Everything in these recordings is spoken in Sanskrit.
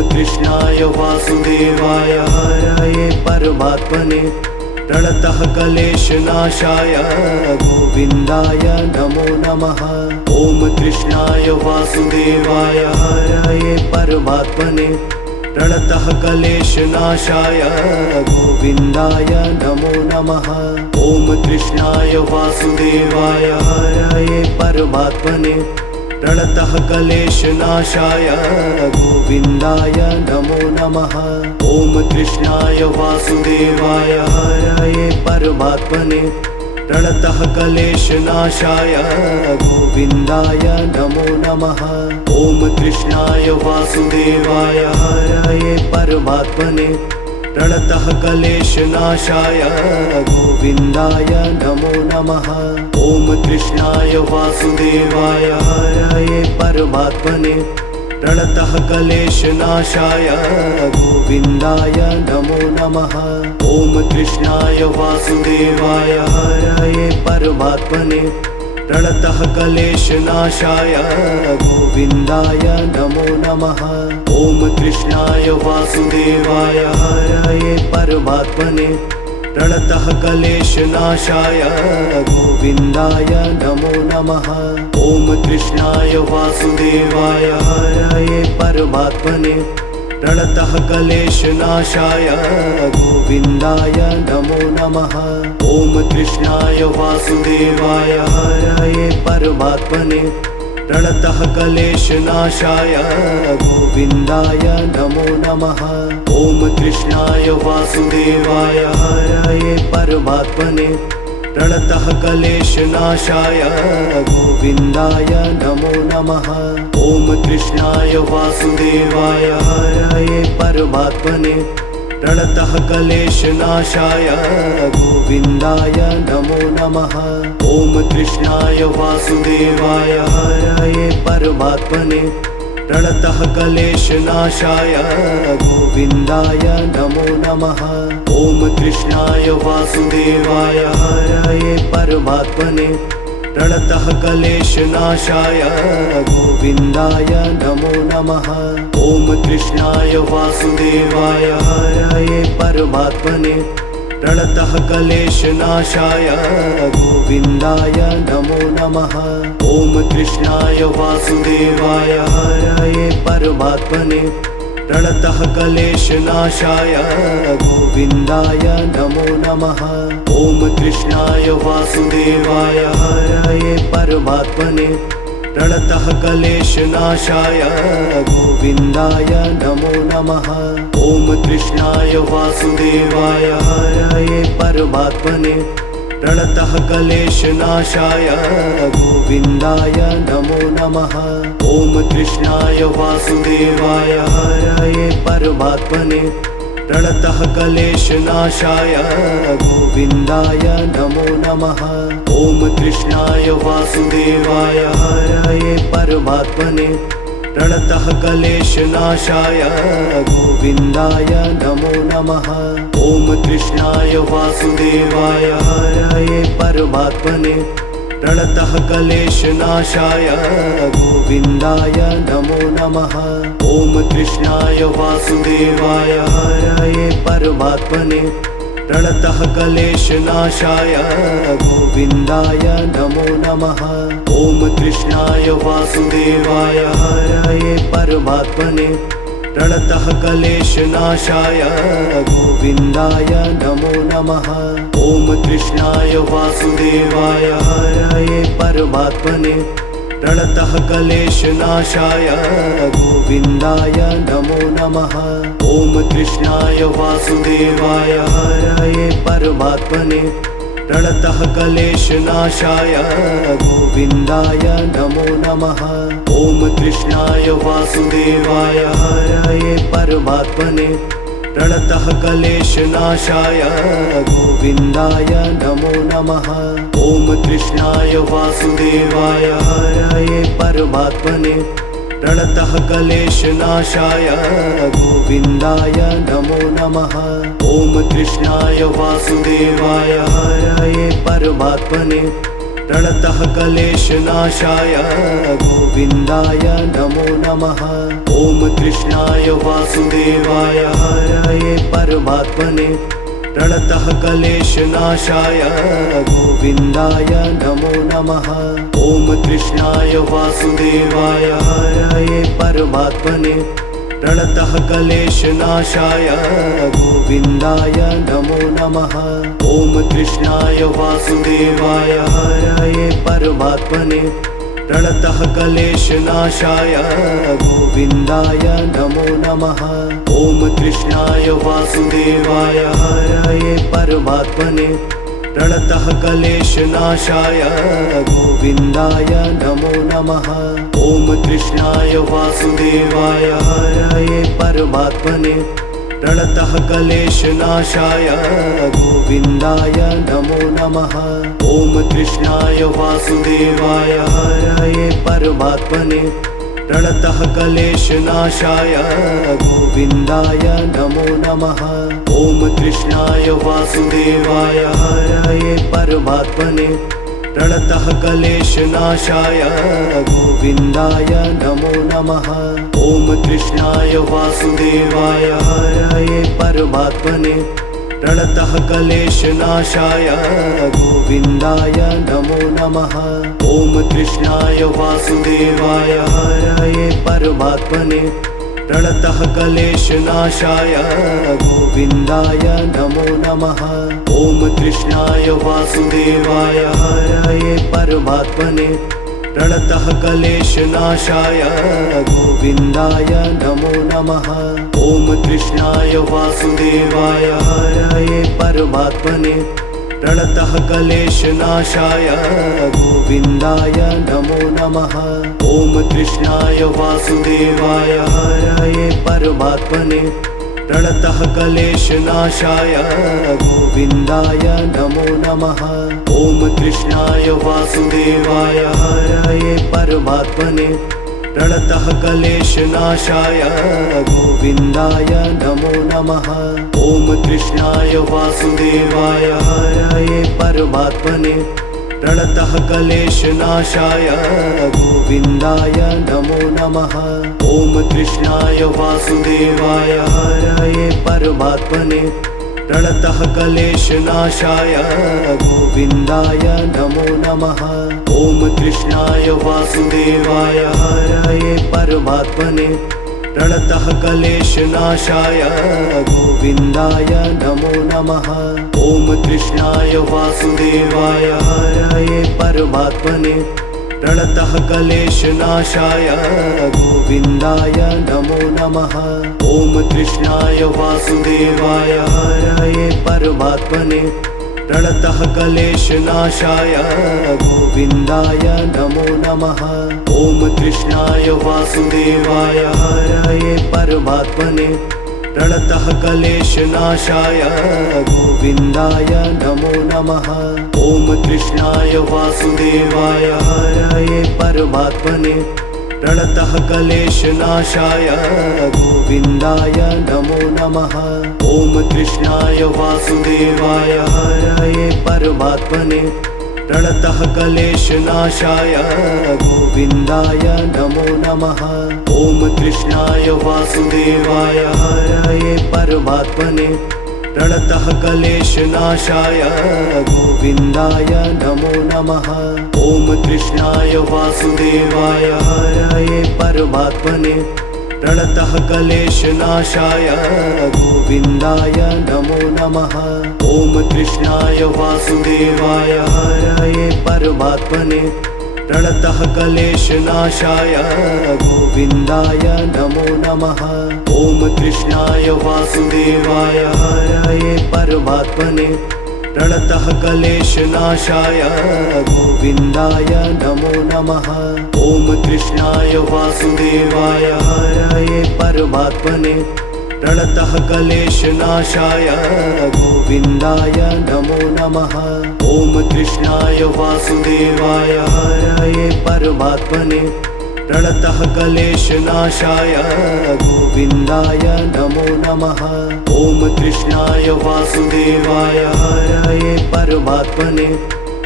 कृष्णाय वासुदेवाय हरये परमात्मने प्रणतः क्लेशनाशाय गोविन्दाय नमो नमः। ॐ कृष्णाय वासुदेवाय हरये परमात्मने प्रणतः क्लेशनाशाय गोविन्दाय नमो नमः। ॐ कृष्णाय वासुदेवाय हरये परमात्मने प्रणतः क्लेशनाशाय गोविन्दाय नमो नमः। ॐ कृष्णाय वासुदेवाय हरये परमात्मने प्रणतः क्लेशनाशाय गोविन्दाय नमो नमः। ॐ कृष्णाय वासुदेवाय हरये परमात्मने प्रणतः क्लेशनाशाय गोविन्दाय नमो नमः। ॐ कृष्णाय वासुदेवाय हरये परमात्मने प्रणतः क्लेशनाशाय गोविन्दाय नमो नमः। ॐ कृष्णाय वासुदेवाय हरये परमात्मने प्रणतः क्लेशनाशाय गोविन्दाय नमो नमः। ॐ कृष्णाय वासुदेवाय हरये परमात्मने प्रणतः क्लेशनाशाय गोविन्दाय नमो नमः। ॐ कृष्णाय वासुदेवाय हरये परमात्मने प्रणतः क्लेशनाशाय गोविन्दाय नमो नमः। ॐ कृष्णाय वासुदेवाय हरये परमात्मने प्रणतः क्लेशनाशाय गोविन्दाय नमो नमः। ॐ कृष्णाय वासुदेवाय हरये परमात्मने प्रणतः क्लेशनाशाय गोविन्दाय नमो नमः। ॐ कृष्णाय वासुदेवाय हरये परमात्मने प्रणतः क्लेशनाशाय गोविन्दाय नमो नमः। ॐ कृष्णाय वासुदेवाय हरये परमात्मने प्रणतः क्लेशनाशाय गोविन्दाय नमो नमः। ॐ कृष्णाय वासुदेवाय हरये परमात्मने प्रणतः क्लेशनाशाय गोविन्दाय नमो नमः। ॐ कृष्णाय वासुदेवाय हरये परमात्मने प्रणतः क्लेशनाशाय गोविन्दाय नमो नमः। ॐ कृष्णाय वासुदेवाय हरये परमात्मने प्रणतः क्लेशनाशाय गोविन्दाय नमो नमः। ॐ कृष्णाय वासुदेवाय हरये परमात्मने प्रणतः क्लेशनाशाय गोविन्दाय नमो नमः। ॐ कृष्णाय वासुदेवाय हरये परमात्मने प्रणतः क्लेशनाशाय गोविन्दाय नमो नमः। ॐ कृष्णाय वासुदेवाय हरये परमात्मने प्रणतः क्लेशनाशाय गोविन्दाय नमो नमः। ॐ कृष्णाय वासुदेवाय हरये परमात्मने प्रणतः क्लेशनाशाय गोविन्दाय नमो नमः। ॐ कृष्णाय वासुदेवाय हरये परमात्मने प्रणतः क्लेशनाशाय गोविन्दाय नमो नमः। ॐ कृष्णाय वासुदेवाय हरये परमात्मने प्रणतः क्लेशनाशाय गोविन्दाय नमो नमः। ॐ कृष्णाय वासुदेवाय हरये परमात्मने प्रणतः क्लेशनाशाय गोविन्दाय नमो नमः। ॐ कृष्णाय वासुदेवाय हरये परमात्मने प्रणतः क्लेशनाशाय गोविन्दाय नमो नमः। ॐ कृष्णाय वासुदेवाय हरये परमात्मने प्रणतः क्लेशनाशाय गोविन्दाय नमो नमः। ॐ कृष्णाय वासुदेवाय हरये परमात्मने प्रणतः क्लेशनाशाय गोविन्दाय नमो नमः। ॐ कृष्णाय वासुदेवाय हरये परमात्मने प्रणतः क्लेशनाशाय गोविन्दाय नमो नमः। ॐ कृष्णाय वासुदेवाय हरये परमात्मने प्रणतः क्लेशनाशाय गोविन्दाय नमो नमः। ॐ कृष्णाय वासुदेवाय हरये परमात्मने प्रणतः क्लेशनाशाय गोविन्दाय नमो नमः। ॐ कृष्णाय वासुदेवाय हरये परमात्मने प्रणतः क्लेशनाशाय गोविन्दाय नमो नमः। ॐ कृष्णाय वासुदेवाय हरये परमात्मने प्रणतः क्लेशनाशाय गोविन्दाय नमो नमः। ॐ कृष्णाय वासुदेवाय हरये परमात्मने प्रणतः क्लेशनाशाय गोविन्दाय नमो नमः। ॐ कृष्णाय वासुदेवाय हरये परमात्मने प्रणतः क्लेशनाशाय गोविन्दाय नमो नमः। ॐ कृष्णाय वासुदेवाय हरये परमात्मने प्रणतः क्लेशनाशाय गोविन्दाय नमो नमः। ॐ कृष्णाय वासुदेवाय हरये परमात्मने प्रणतः क्लेशनाशाय गोविन्दाय नमो नमः। ॐ कृष्णाय वासुदेवाय हरये परमात्मने प्रणतः क्लेशनाशाय गोविन्दाय नमो नमः। ॐ कृष्णाय वासुदेवाय हरये परमात्मने प्रणतः क्लेशनाशाय गोविन्दाय नमो नमः। ॐ कृष्णाय वासुदेवाय हरये परमात्मने प्रणतः क्लेशनाशाय गोविन्दाय नमो नमः। ॐ कृष्णाय वासुदेवाय हरये परमात्मने प्रणतः क्लेशनाशाय गोविन्दाय नमो नमः। ॐ कृष्णाय वासुदेवाय हरये परमात्मने प्रणतः क्लेशनाशाय गोविन्दाय नमो नमः। ॐ कृष्णाय वासुदेवाय हरये परमात्मने प्रणतः क्लेशनाशाय गोविन्दाय नमो नमः। ॐ कृष्णाय वासुदेवाय हरये परमात्मने प्रणतः क्लेशनाशाय गोविन्दाय नमो नमः। ॐ कृष्णाय वासुदेवाय हरये परमात्मने प्रणतः क्लेशनाशाय गोविन्दाय नमो नमः। ॐ कृष्णाय वासुदेवाय हरये परमात्मने प्रणतः क्लेशनाशाय गोविन्दाय नमो नमः। ॐ कृष्णाय वासुदेवाय हरये परमात्मने प्रणतः क्लेशनाशाय गोविन्दाय नमो नमः। ॐ कृष्णाय वासुदेवाय हरये परमात्मने प्रणतः क्लेशनाशाय गोविन्दाय नमो नमः। ॐ कृष्णाय वासुदेवाय हरये परमात्मने प्रणतः क्लेशनाशाय गोविन्दाय नमो नमः। ॐ कृष्णाय वासुदेवाय हरये परमात्मने प्रणतः क्लेशनाशाय गोविन्दाय नमो नमः। ॐ कृष्णाय वासुदेवाय हरये परमात्मने प्रणतः क्लेशनाशाय गोविन्दाय नमो नमः। ॐ कृष्णाय वासुदेवाय हरये परमात्मने प्रणतः क्लेशनाशाय गोविन्दाय नमो नमः। ॐ कृष्णाय वासुदेवाय हरये परमात्मने प्रणतः क्लेशनाशाय गोविन्दाय नमो नमः। ॐ कृष्णाय वासुदेवाय हरये परमात्मने प्रणतः क्लेशनाशाय गोविन्दाय नमो नमः। ॐ कृष्णाय वासुदेवाय हरये परमात्मने प्रणतः क्लेशनाशाय गोविन्दाय नमो नमः। ॐ कृष्णाय वासुदेवाय हरये परमात्मने प्रणतः क्लेशनाशाय गोविन्दाय नमो नमः। ॐ कृष्णाय वासुदेवाय हरये परमात्मने प्रणतः क्लेशनाशाय गोविन्दाय नमो नमः। ॐ कृष्णाय वासुदेवाय हरये परमात्मने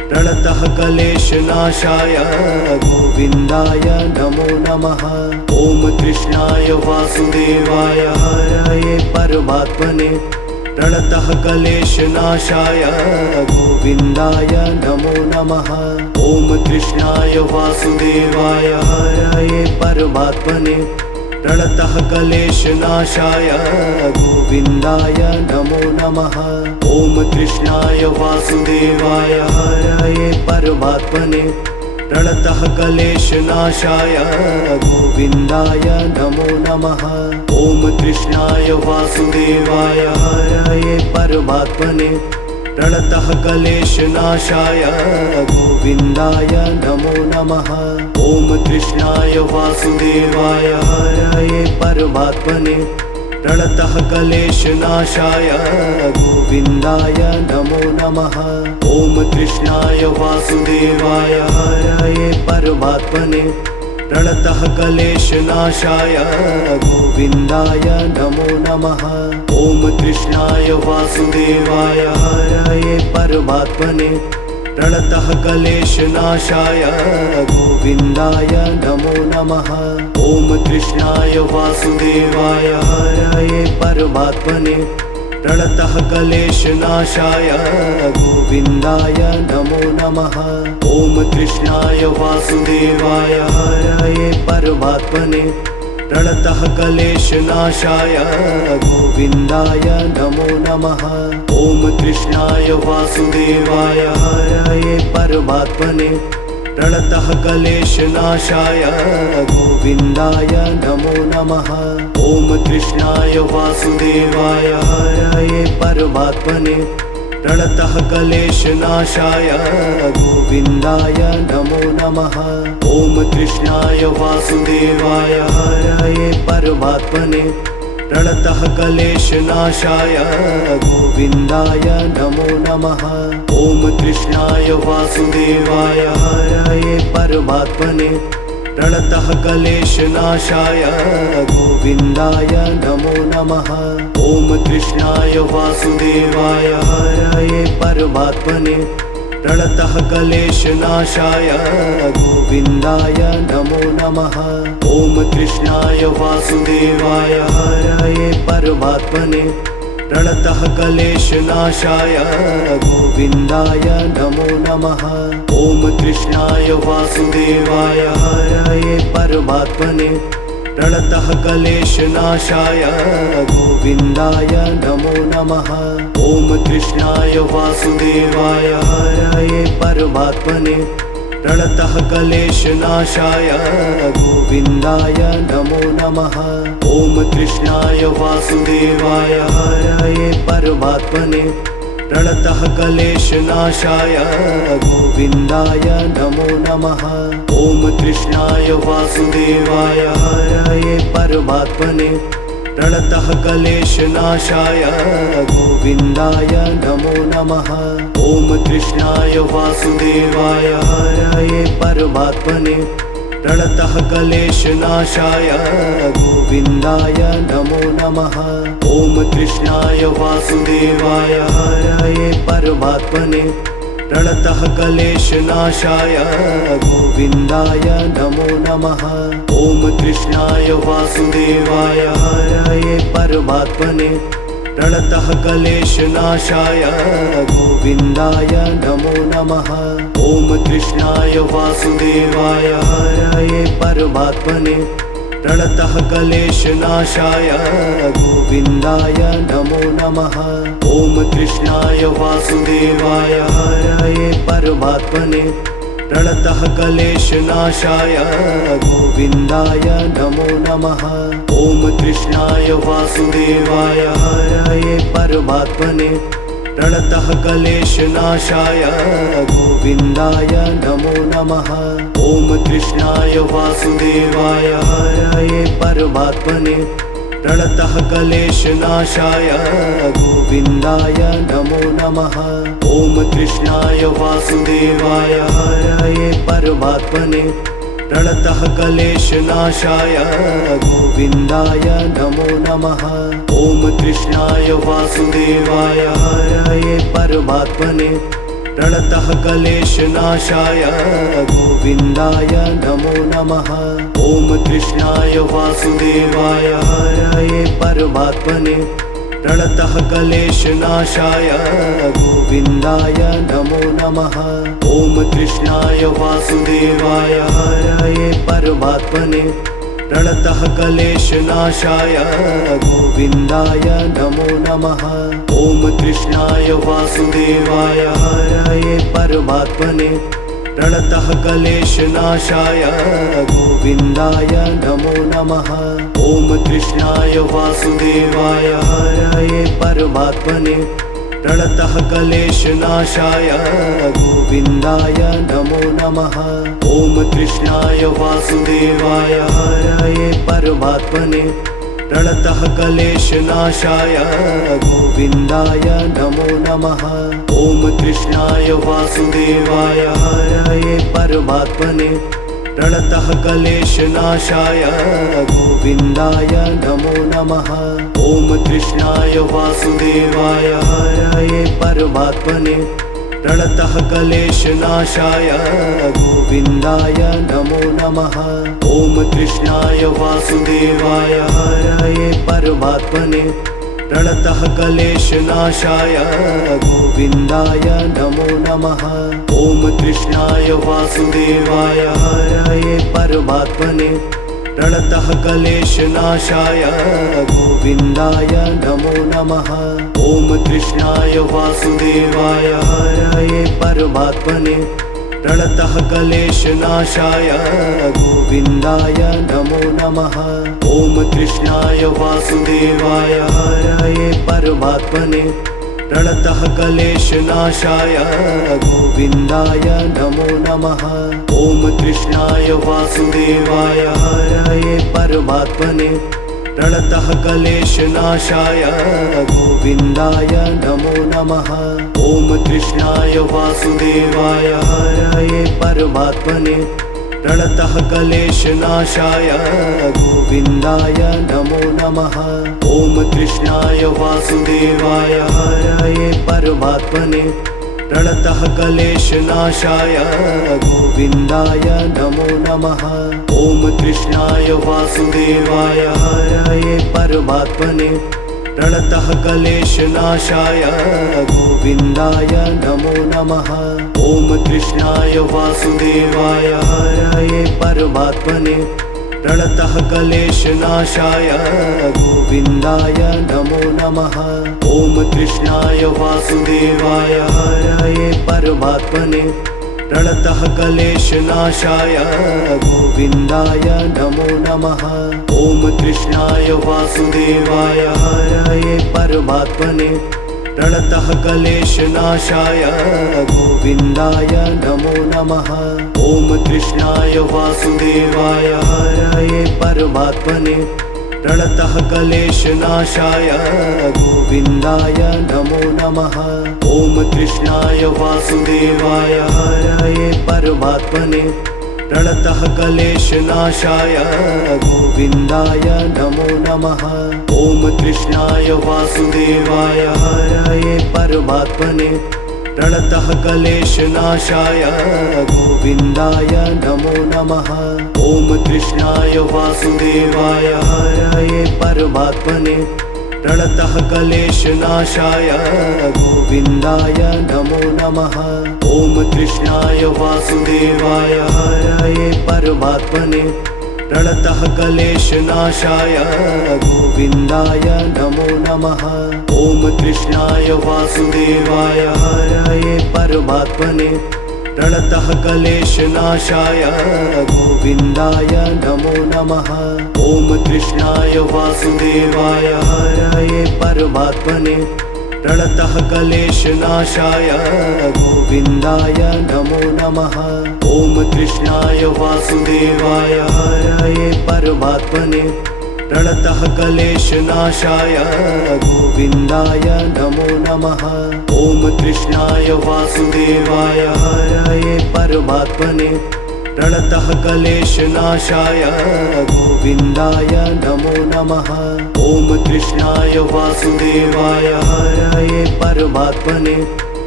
प्रणतः क्लेशनाशाय गोविन्दाय नमो नमः। ॐ कृष्णाय वासुदेवाय हरये परमात्मने प्रणतः क्लेशनाशाय गोविन्दाय नमो नमः। ॐ कृष्णाय वासुदेवाय हरये परमात्मने प्रणतः क्लेशनाशाय गोविन्दाय नमो नमः। ॐ कृष्णाय वासुदेवाय हरये परमात्मने प्रणतः क्लेशनाशाय गोविन्दाय नमो नमः। ॐ कृष्णाय वासुदेवाय हरये परमात्मने प्रणतः क्लेशनाशाय गोविन्दाय नमो नमः। ॐ कृष्णाय वासुदेवाय हरये परमात्मने प्रणतः क्लेशनाशाय गोविन्दाय नमो नमः। ॐ कृष्णाय वासुदेवाय हरये परमात्मने प्रणतः क्लेशनाशाय गोविन्दाय नमो नमः। ॐ कृष्णाय वासुदेवाय हरये परमात्मने प्रणतः क्लेशनाशाय गोविन्दाय नमो नमः। ॐ कृष्णाय वासुदेवाय हरये परमात्मने प्रणतः क्लेशनाशाय गोविन्दाय नमो नमः। ॐ कृष्णाय वासुदेवाय हरये परमात्मने प्रणतः क्लेशनाशाय गोविन्दाय नमो नमः। ॐ कृष्णाय वासुदेवाय हरये परमात्मने प्रणतः क्लेशनाशाय गोविन्दाय नमो नमः। ॐ कृष्णाय वासुदेवाय हरये परमात्मने प्रणतः क्लेशनाशाय गोविन्दाय नमो नमः। ॐ कृष्णाय वासुदेवाय हरये परमात्मने प्रणतः क्लेशनाशाय गोविन्दाय नमो नमः। ॐ कृष्णाय वासुदेवाय हरये परमात्मने प्रणतः क्लेशनाशाय गोविन्दाय नमो नमः। ॐ कृष्णाय वासुदेवाय हरये परमात्मने प्रणतः क्लेशनाशाय गोविन्दाय नमो नमः। ॐ कृष्णाय वासुदेवाय हरये परमात्मने प्रणतः क्लेशनाशाय गोविन्दाय नमो नमः। ॐ कृष्णाय वासुदेवाय हरये परमात्मने प्रणतः क्लेशनाशाय गोविन्दाय नमो नमः। ॐ कृष्णाय वासुदेवाय हरये परमात्मने प्रणतः क्लेशनाशाय गोविन्दाय नमो नमः। ॐ कृष्णाय वासुदेवाय हरये परमात्मने प्रणतः क्लेशनाशाय गोविन्दाय नमो नमः। ॐ कृष्णाय वासुदेवाय हरये परमात्मने प्रणतः क्लेशनाशाय गोविन्दाय नमो नमः। ॐ कृष्णाय वासुदेवाय हरये परमात्मने प्रणतः क्लेशनाशाय गोविन्दाय नमो नमः। ॐ कृष्णाय वासुदेवाय हरये परमात्मने प्रणतः क्लेशनाशाय गोविन्दाय नमो नमः। ॐ कृष्णाय वासुदेवाय हरये परमात्मने प्रणतः क्लेशनाशाय गोविन्दाय नमो नमः। ॐ कृष्णाय वासुदेवाय हरये परमात्मने प्रणतः क्लेशनाशाय गोविन्दाय नमो नमः। ॐ कृष्णाय वासुदेवाय हरये परमात्मने प्रणतः क्लेशनाशाय गोविन्दाय नमो नमः। ॐ कृष्णाय वासुदेवाय हरये परमात्मने प्रणतः क्लेशनाशाय गोविन्दाय नमो नमः। ॐ कृष्णाय वासुदेवाय हरये परमात्मने प्रणतः क्लेशनाशाय गोविन्दाय नमो नमः। ॐ कृष्णाय वासुदेवाय हरये परमात्मने प्रणतः क्लेशनाशाय गोविन्दाय नमो नमः। ॐ कृष्णाय वासुदेवाय हरये परमात्मने प्रणतः क्लेशनाशाय गोविन्दाय नमो नमः। ॐ कृष्णाय वासुदेवाय हरये परमात्मने प्रणतः क्लेशनाशाय गोविन्दाय नमो नमः। ॐ कृष्णाय वासुदेवाय हरये परमात्मने प्रणतः क्लेशनाशाय गोविन्दाय नमो नमः। ॐ कृष्णाय वासुदेवाय हरये परमात्मने प्रणतः क्लेशनाशाय गोविन्दाय नमो नमः। ॐ कृष्णाय वासुदेवाय हरये परमात्मने प्रणतः क्लेशनाशाय गोविन्दाय नमो नमः। ॐ कृष्णाय वासुदेवाय हरये परमात्मने प्रणतः क्लेशनाशाय गोविन्दाय नमो नमः। ॐ कृष्णाय वासुदेवाय हरये परमात्मने प्रणतः क्लेशनाशाय गोविन्दाय नमो नमः। ॐ कृष्णाय वासुदेवाय हरये परमात्मने प्रणतः क्लेशनाशाय गोविन्दाय नमो नमः। ॐ कृष्णाय वासुदेवाय हरये परमात्मने प्रणतः क्लेशनाशाय गोविन्दाय नमो नमः। ॐ कृष्णाय वासुदेवाय हरये परमात्मने प्रणतः क्लेशनाशाय गोविन्दाय नमो नमः। ॐ कृष्णाय वासुदेवाय हरये परमात्मने प्रणतः क्लेशनाशाय गोविन्दाय नमो नमः। ॐ कृष्णाय वासुदेवाय हरये परमात्मने प्रणतः क्लेशनाशाय गोविन्दाय नमो नमः। ॐ कृष्णाय वासुदेवाय हरये परमात्मने प्रणतः क्लेशनाशाय गोविन्दाय नमो नमः। ॐ कृष्णाय वासुदेवाय हरये परमात्मने प्रणतः क्लेशनाशाय गोविन्दाय नमो नमः। ॐ कृष्णाय वासुदेवाय हरये परमात्मने प्रणतः क्लेशनाशाय गोविन्दाय नमो नमः। ॐ कृष्णाय वासुदेवाय हरये परमात्मने प्रणतः क्लेशनाशाय गोविन्दाय नमो नमः। ॐ कृष्णाय वासुदेवाय हरये परमात्मने प्रणतः क्लेशनाशाय गोविन्दाय नमो नमः। ॐ कृष्णाय वासुदेवाय हरये परमात्मने प्रणतः क्लेशनाशाय गोविन्दाय नमो नमः। ॐ कृष्णाय वासुदेवाय हरये परमात्मने प्रणतः क्लेशनाशाय गोविन्दाय नमो नमः। ॐ कृष्णाय वासुदेवाय हरये परमात्मने प्रणतः क्लेशनाशाय गोविन्दाय नमो नमः। ॐ कृष्णाय वासुदेवाय हरये परमात्मने प्रणतः क्लेशनाशाय गोविन्दाय नमो नमः। ॐ कृष्णाय वासुदेवाय हरये परमात्मने प्रणतः क्लेशनाशाय गोविन्दाय नमो नमः। ॐ कृष्णाय वासुदेवाय हरये परमात्मने प्रणतः क्लेशनाशाय गोविन्दाय नमो नमः। ॐ कृष्णाय वासुदेवाय हरये परमात्मने प्रणतः क्लेशनाशाय गोविन्दाय नमो नमः। ॐ कृष्णाय वासुदेवाय हरये परमात्मने प्रणतः क्लेशनाशाय गोविन्दाय नमो नमः। ॐ कृष्णाय वासुदेवाय हरये परमात्मने प्रणतः क्लेशनाशाय गोविन्दाय नमो नमः। ॐ कृष्णाय वासुदेवाय हरये परमात्मने प्रणतः क्लेशनाशाय गोविन्दाय नमो नमः। ॐ कृष्णाय वासुदेवाय हरये परमात्मने प्रणतः क्लेशनाशाय गोविन्दाय नमो नमः। ॐ कृष्णाय वासुदेवाय हरये परमात्मने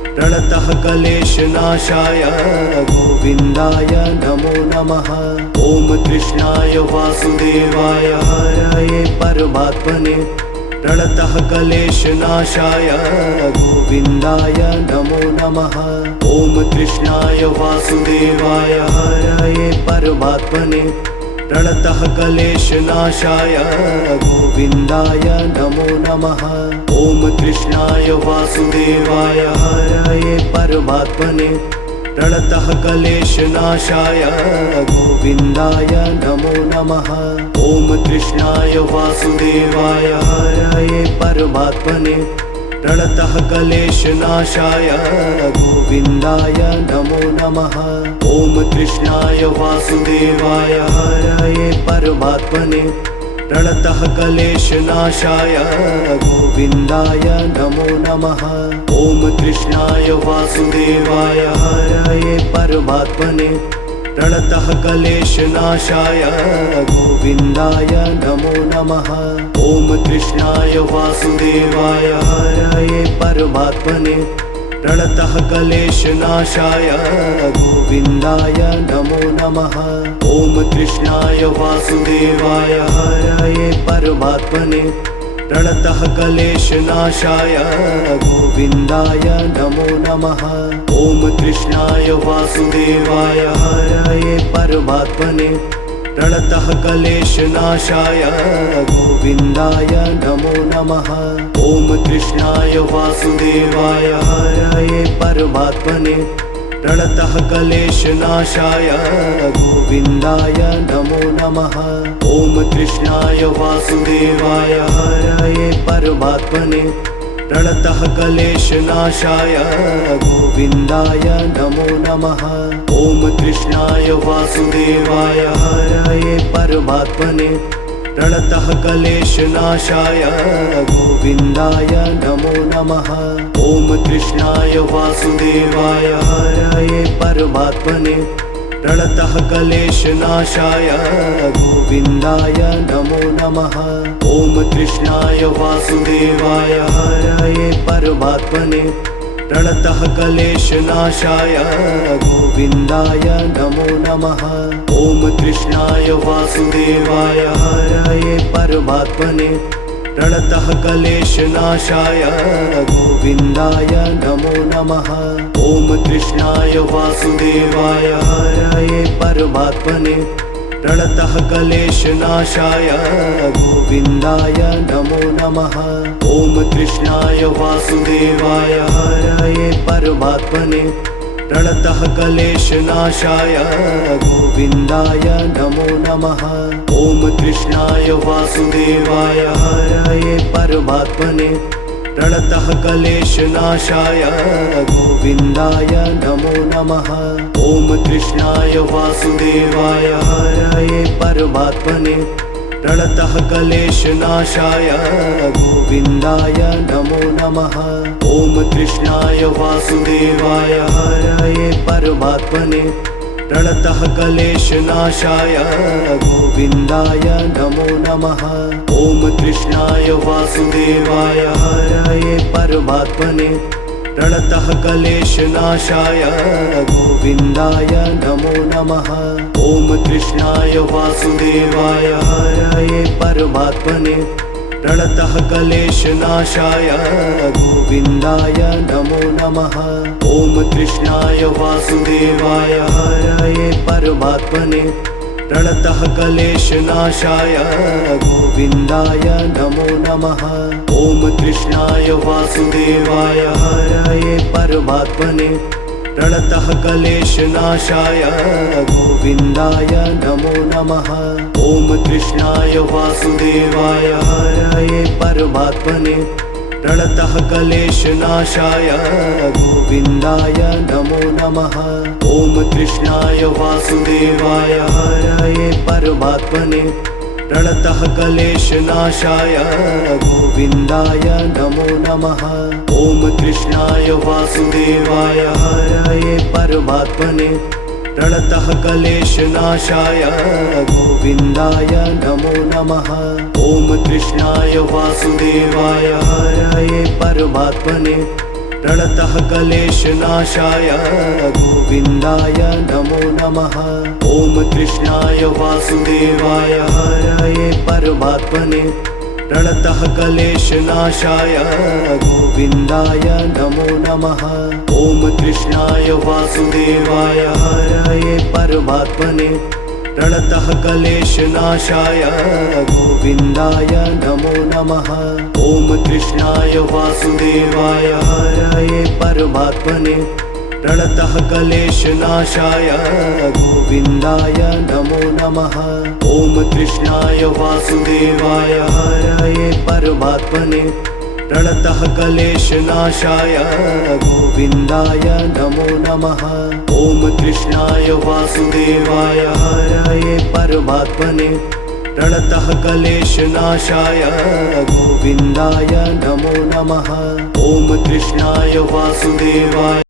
प्रणतः क्लेशनाशाय गोविन्दाय नमो नमः। ॐ कृष्णाय वासुदेवाय हरये परमात्मने प्रणतः क्लेशनाशाय गोविन्दाय नमो नमः। ॐ कृष्णाय वासुदेवाय हरये परमात्मने प्रणतः क्लेशनाशाय गोविन्दाय नमो नमः। ॐ कृष्णाय वासुदेवाय हरये परमात्मने प्रणतः क्लेशनाशाय गोविन्दाय नमो नमः। ॐ कृष्णाय वासुदेवाय हरये परमात्मने प्रणतः क्लेशनाशाय गोविन्दाय नमो नमः। ॐ कृष्णाय वासुदेवाय हरये परमात्मने प्रणतः क्लेशनाशाय गोविन्दाय नमो नमः। ॐ कृष्णाय वासुदेवाय हरये परमात्मने प्रणतः क्लेशनाशाय गोविन्दाय नमो नमः। ॐ कृष्णाय वासुदेवाय हरये परमात्मने प्रणतः क्लेशनाशाय गोविन्दाय नमो नमः। ॐ कृष्णाय वासुदेवाय हरये परमात्मने प्रणतः क्लेशनाशाय गोविन्दाय नमो नमः। ॐ कृष्णाय वासुदेवाय हरये परमात्मने प्रणतः क्लेशनाशाय गोविन्दाय नमो नमः। ॐ कृष्णाय वासुदेवाय हरये परमात्मने प्रणतः क्लेशनाशाय गोविन्दाय नमो नमः। ॐ कृष्णाय वासुदेवाय हरये परमात्मने प्रणतः क्लेशनाशाय गोविन्दाय नमो नमः। ॐ कृष्णाय वासुदेवाय हरये परमात्मने प्रणतः क्लेशनाशाय गोविन्दाय नमो नमः। ॐ कृष्णाय वासुदेवाय हरये परमात्मने प्रणतः क्लेशनाशाय गोविन्दाय नमो नमः। ॐ कृष्णाय वासुदेवाय हरये परमात्मने प्रणतः क्लेशनाशाय गोविन्दाय नमो नमः। ॐ कृष्णाय वासुदेवाय हरये परमात्मने प्रणतः क्लेशनाशाय गोविन्दाय नमो नमः। ॐ कृष्णाय वासुदेवाय हरये परमात्मने प्रणतः क्लेशनाशाय गोविन्दाय नमो नमः। ॐ कृष्णाय वासुदेवाय हरये परमात्मने प्रणतः क्लेशनाशाय गोविन्दाय नमो नमः। ॐ कृष्णाय वासुदेवाय हरये परमात्मने प्रणतः क्लेशनाशाय गोविन्दाय नमो नमः। ॐ कृष्णाय वासुदेवाय हरये परमात्मने प्रणतः क्लेशनाशाय गोविन्दाय नमो नमः। ॐ कृष्णाय वासुदेवाय हरये परमात्मने प्रणतः क्लेशनाशाय गोविन्दाय नमो नमः। ॐ कृष्णाय वासुदेवाय हरये परमात्मने प्रणतः क्लेशनाशाय गोविन्दाय नमो नमः। ॐ कृष्णाय वासुदेवाय हरये परमात्मने प्रणतः क्लेशनाशाय गोविन्दाय नमो नमः। ॐ कृष्णाय वासुदेवाय हरये परमात्मने प्रणतः क्लेशनाशाय गोविन्दाय नमो नमः। ॐ कृष्णाय वासुदेवाय हरये परमात्मने प्रणतः क्लेशनाशाय गोविन्दाय नमो नमः। ॐ कृष्णाय वासुदेवाय हरये परमात्मने प्रणतः क्लेशनाशाय गोविन्दाय नमो नमः। ॐ कृष्णाय वासुदेवाय हरये परमात्मने प्रणतः क्लेशनाशाय गोविन्दाय नमो नमः। ॐ कृष्णाय वासुदेवाय हरये परमात्मने प्रणतः क्लेशनाशाय गोविन्दाय नमो नमः। ॐ कृष्णाय वासुदेवाय हरये परमात्मने प्रणतः क्लेशनाशाय गोविन्दाय नमो नमः। ॐ कृष्णाय वासुदेवाय हरये परमात्मने प्रणतः क्लेशनाशाय गोविन्दाय नमो नमः। ॐ कृष्णाय वासुदेवाय हरये परमात्मने प्रणतः क्लेशनाशाय गोविन्दाय नमो नमः। ॐ कृष्णाय वासुदेवाय हरये परमात्मने प्रणतः क्लेशनाशाय गोविन्दाय नमो नमः। ॐ कृष्णाय वासुदेवाय हरये परमात्मने प्रणतः क्लेशनाशाय गोविन्दाय नमो नमः। ॐ कृष्णाय वासुदेवाय हरये परमात्मने प्रणतः क्लेशनाशाय गोविन्दाय नमो नमः। ॐ कृष्णाय वासुदेवाय